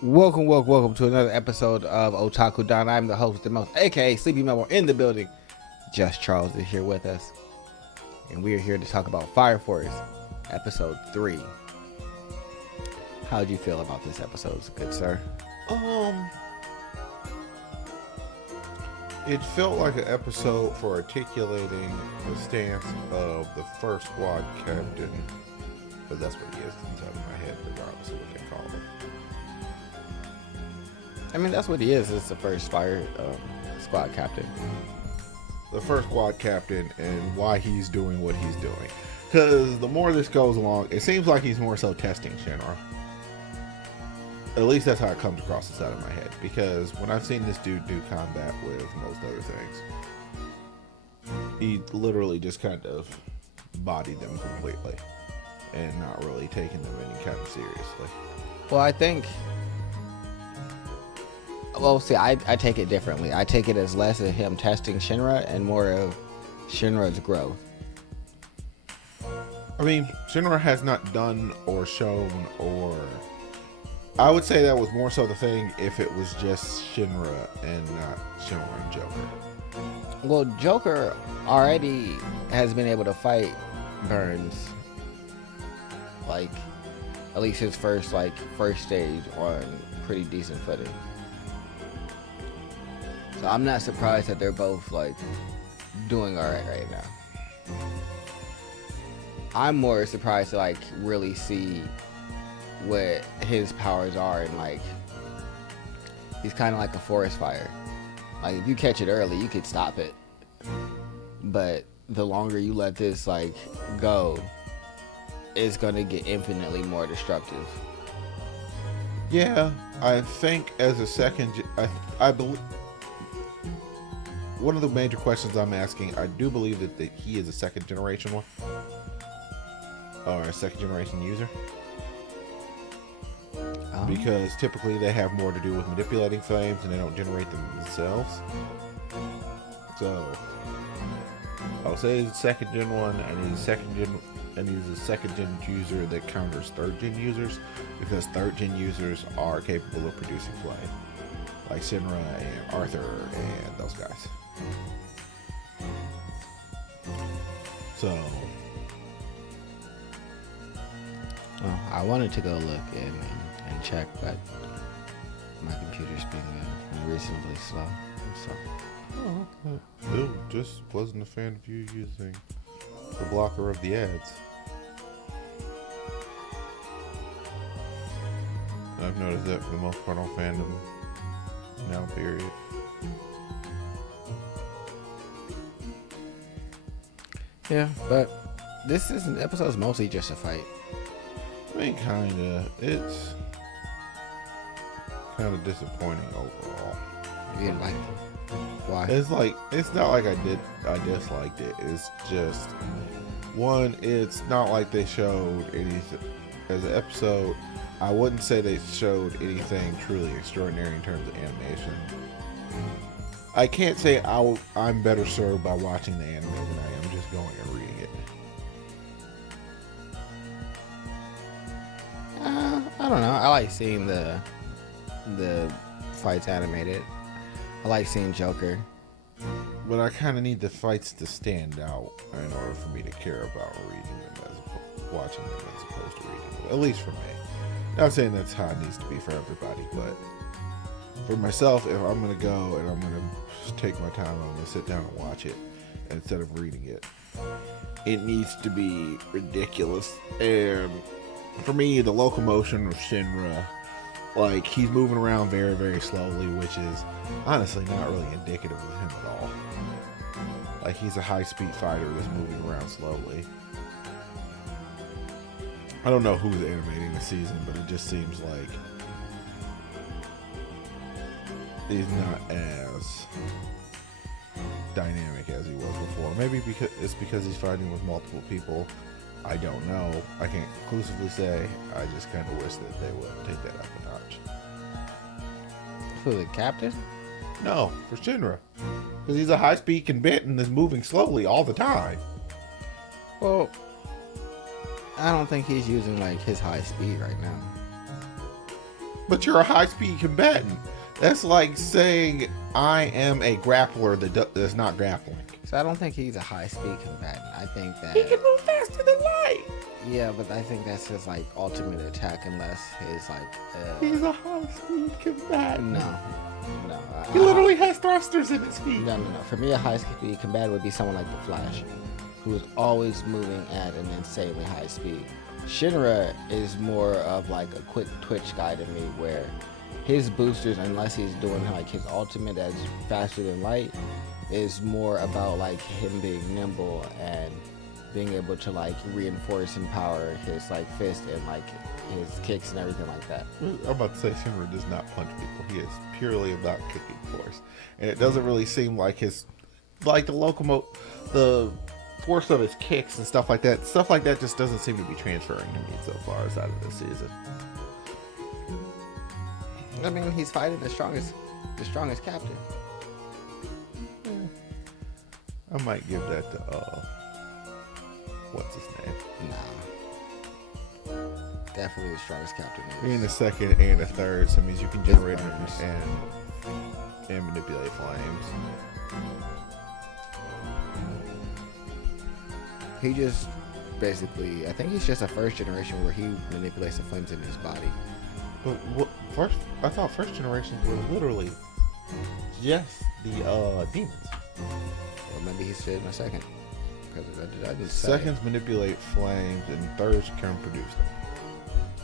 Welcome to another episode of Otaku Don. I'm the host with the most, aka Sleepy Mellow in the building. Just Charles is here with us, and we are here to talk about Fire Force, episode 3. How'd you feel about this episode, good sir? It felt like an episode for articulating the stance of the first squad captain, but that's what he is inside of my head, regardless of what they call him. I mean, that's what he is. It's the first Fire squad captain. The first squad captain and why he's doing what he's doing. Because the more this goes along, it seems like he's more so testing Shinra. At least that's how it comes across inside of my head. Because when I've seen this dude do combat with most other things, he literally just kind of bodied them completely and not really taking them any kind of seriously. Well, I think... Well, see, I take it differently. I take it as less of him testing Shinra and more of Shinra's growth. I mean, Shinra has not done or shown or... I would say that was more so the thing if it was just Shinra and not Shinra and Joker. Well, Joker already has been able to fight Burns, like, at least his first stage on pretty decent footing. So I'm not surprised that they're both doing alright right now. I'm more surprised to really see what his powers are, and he's kind of like a forest fire. Like, if you catch it early, you could stop it, but the longer you let this go, it's gonna get infinitely more destructive. Yeah, I think as a second, I believe one of the major questions I'm asking, I do believe that he is a second generation one, or a second generation user. Because typically they have more to do with manipulating flames and they don't generate them themselves. So I'll say he's a second gen one, and he's a second gen user that counters third gen users, because third gen users are capable of producing flame, like Shinra and Arthur and those guys. So I wanted to go look and check, but my computer's being unreasonably slow. okay. Bill just wasn't a fan of you using the blocker of the ads. I've noticed that for the most part on fandom now, period. Yeah, but this episode's mostly just a fight. I mean, it's kind of disappointing overall. You didn't like it? Why? It's not like I disliked it. It's just, one, it's not like they showed anything as an episode. I wouldn't say they showed anything truly extraordinary in terms of animation. I can't say I'm better served by watching the anime than I am just going and reading it. I don't know. I like seeing the fights animated. I like seeing Joker. But I kind of need the fights to stand out in order for me to care about reading them watching them as opposed to reading them. At least for me. Not saying that's how it needs to be for everybody, but for myself, if I'm going to go and I'm going to take my time, I'm going to sit down and watch it instead of reading it, it needs to be ridiculous. And for me, the locomotion of Shinra, he's moving around very, very slowly, which is honestly not really indicative of him at all. He's a high-speed fighter that's moving around slowly. I don't know who's animating the season, but it just seems like he's not as dynamic as he was before. Maybe because he's fighting with multiple people. I don't know. I can't conclusively say. I just kind of wish that they would take that up a notch. For the captain? No, for Shinra. Because he's a high-speed combatant that's moving slowly all the time. Well, I don't think he's using his high speed right now. But you're a high-speed combatant. That's like saying I am a grappler that's not grappling. So I don't think he's a high-speed combatant. I think that He can move faster than light. yeah, but I think that's his like ultimate attack, unless his like. He's a high-speed combatant. No. He literally has thrusters in his feet. No. For me, a high-speed combatant would be someone like the Flash, who is always moving at an insanely high speed. Shinra is more of like a quick twitch guy to me, where his boosters, unless he's doing like his ultimate that's faster than light, is more about like him being nimble and being able to like reinforce and power his like fist and like his kicks and everything like that. I'm about to say Shinra does not punch people. He is purely about kicking force, and it doesn't really seem like the force of his kicks and stuff like that. Stuff like that just doesn't seem to be transferring to me so far as out of this season. I mean, he's fighting the strongest captain. I might give that to what's his name? Nah. Definitely the strongest captain. In a second and a third, so that means you can generate and manipulate flames. He just basically, I think he's just a first generation where he manipulates the flames in his body. But I thought first generations were literally just the demons. Or maybe he's in a second. Because I didn't say. Seconds manipulate flames, and thirds can produce them.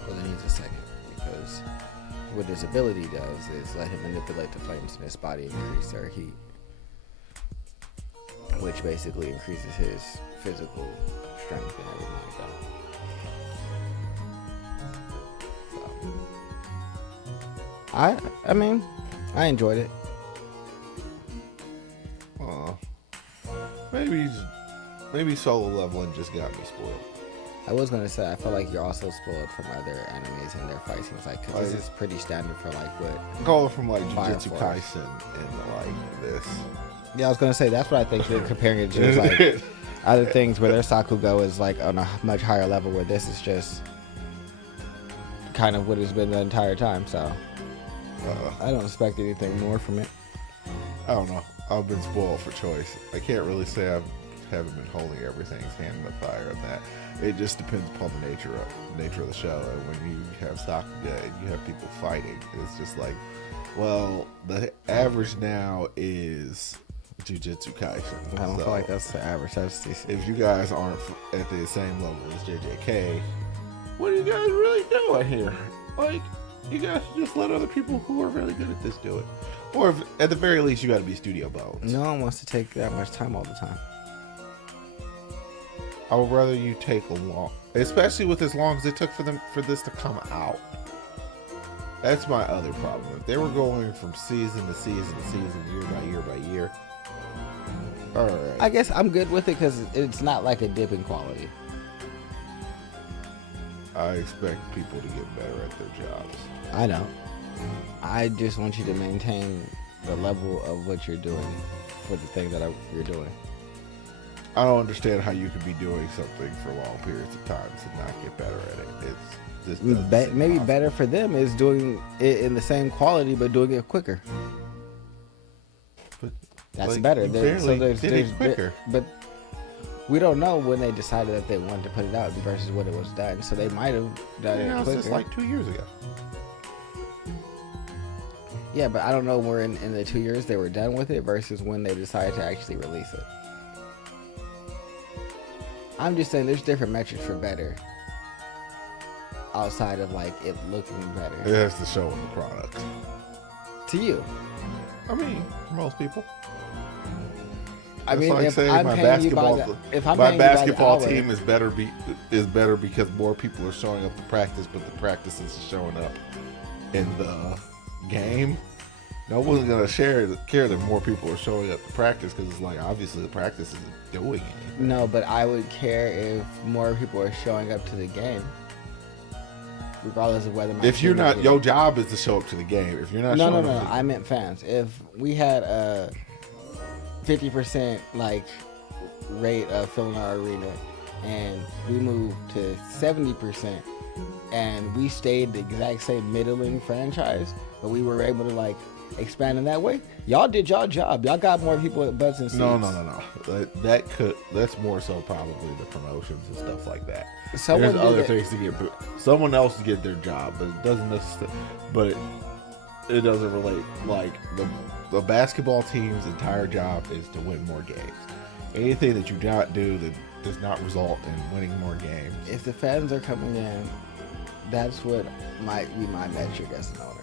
Well, then he's a second, because what his ability does is let him manipulate the flames in his body and increase their heat, which basically increases his physical strength and everything like that. So, I mean, I enjoyed it. Maybe solo leveling just got me spoiled. I was gonna say, I feel like you're also spoiled from other animes and their fight scenes, like, because this is pretty standard for like what. Going from like Fire Jujutsu Force. Kaisen and like this. Yeah, I was gonna say that's what I think you're comparing it to. Is like other things where their Sakugo is like on a much higher level, where this is just kind of what it's been the entire time. So I don't expect anything more from it. I don't know. I've been spoiled for choice. I can't really say I haven't been holding everything's hand in the fire of that. It just depends upon the nature of the show. And when you have Sakuga and you have people fighting, it's just like, well, the average now is Jujutsu Kaisen. I don't feel like that's the average. That's if you guys aren't at the same level as JJK, what are you guys really doing here? Like, you guys should just let other people who are really good at this do it. Or if, at the very least, you got to be studio bones. No one wants to take that much time all the time. I would rather you take a long, especially with as long as it took for this to come out. That's my other problem. If they were going from season to season to season, year by year by year, all right. I guess I'm good with it because it's not like a dip in quality. I expect people to get better at their jobs. I know. I just want you to maintain the level of what you're doing for the thing that you're doing. I don't understand how you could be doing something for long periods of time and not get better at it. It's just maybe better for them is doing it in the same quality but doing it quicker. But that's like, better. There's quicker. But we don't know when they decided that they wanted to put it out versus when it was done. So they might have done it quicker. It's like 2 years ago. Yeah, but I don't know where in the 2 years they were done with it versus when they decided to actually release it. I'm just saying there's different metrics for better outside of like it looking better. It has to show in the product. To you. I mean, for most people. I mean, like if I'm my paying you by my basketball team is better because more people are showing up to practice, but the practice is showing up in the game. No one's gonna care that more people are showing up to practice because it's like obviously the practice isn't doing anything. No, but I would care if more people are showing up to the game, regardless of whether. If you're not, your job is to show up to the game. If you're not, no. I meant fans. If we had a 50% like rate of filling our arena, and we moved to 70%, and we stayed the exact same middling franchise, but we were able to like expand in that way. Y'all did y'all job. Y'all got more people at butts and seats. No. That's more so probably the promotions and stuff like that. Someone There's did other it. things to get. Someone else to get their job, but it doesn't necessarily. But it doesn't relate. Like the basketball team's entire job is to win more games. Anything that you not do that does not result in winning more games. If the fans are coming in, that's what might be my metric as an owner.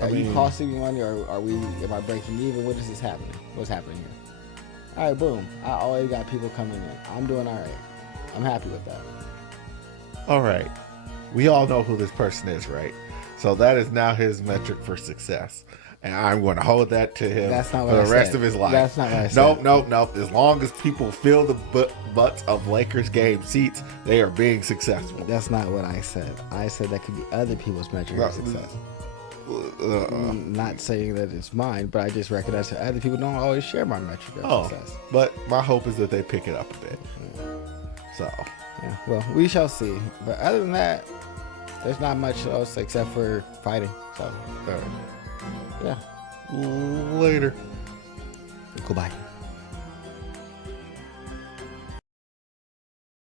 Are you costing me money, or am I breaking even? What is this happening? What's happening here? All right, boom. I always got people coming in. I'm doing all right. I'm happy with that. All right. We all know who this person is, right? So that is now his metric for success. And I'm going to hold that to him That's not for what the I rest said. of his life. That's not what I said. Nope. As long as people fill the butts of Lakers game seats, they are being successful. That's not what I said. I said that could be other people's metric of success. Not saying that it's mine, but I just recognize that other people don't always share my metric of success. But my hope is that they pick it up a bit. So, Yeah, well, we shall see. But other than that, there's not much else except for fighting. So, yeah. later. Goodbye.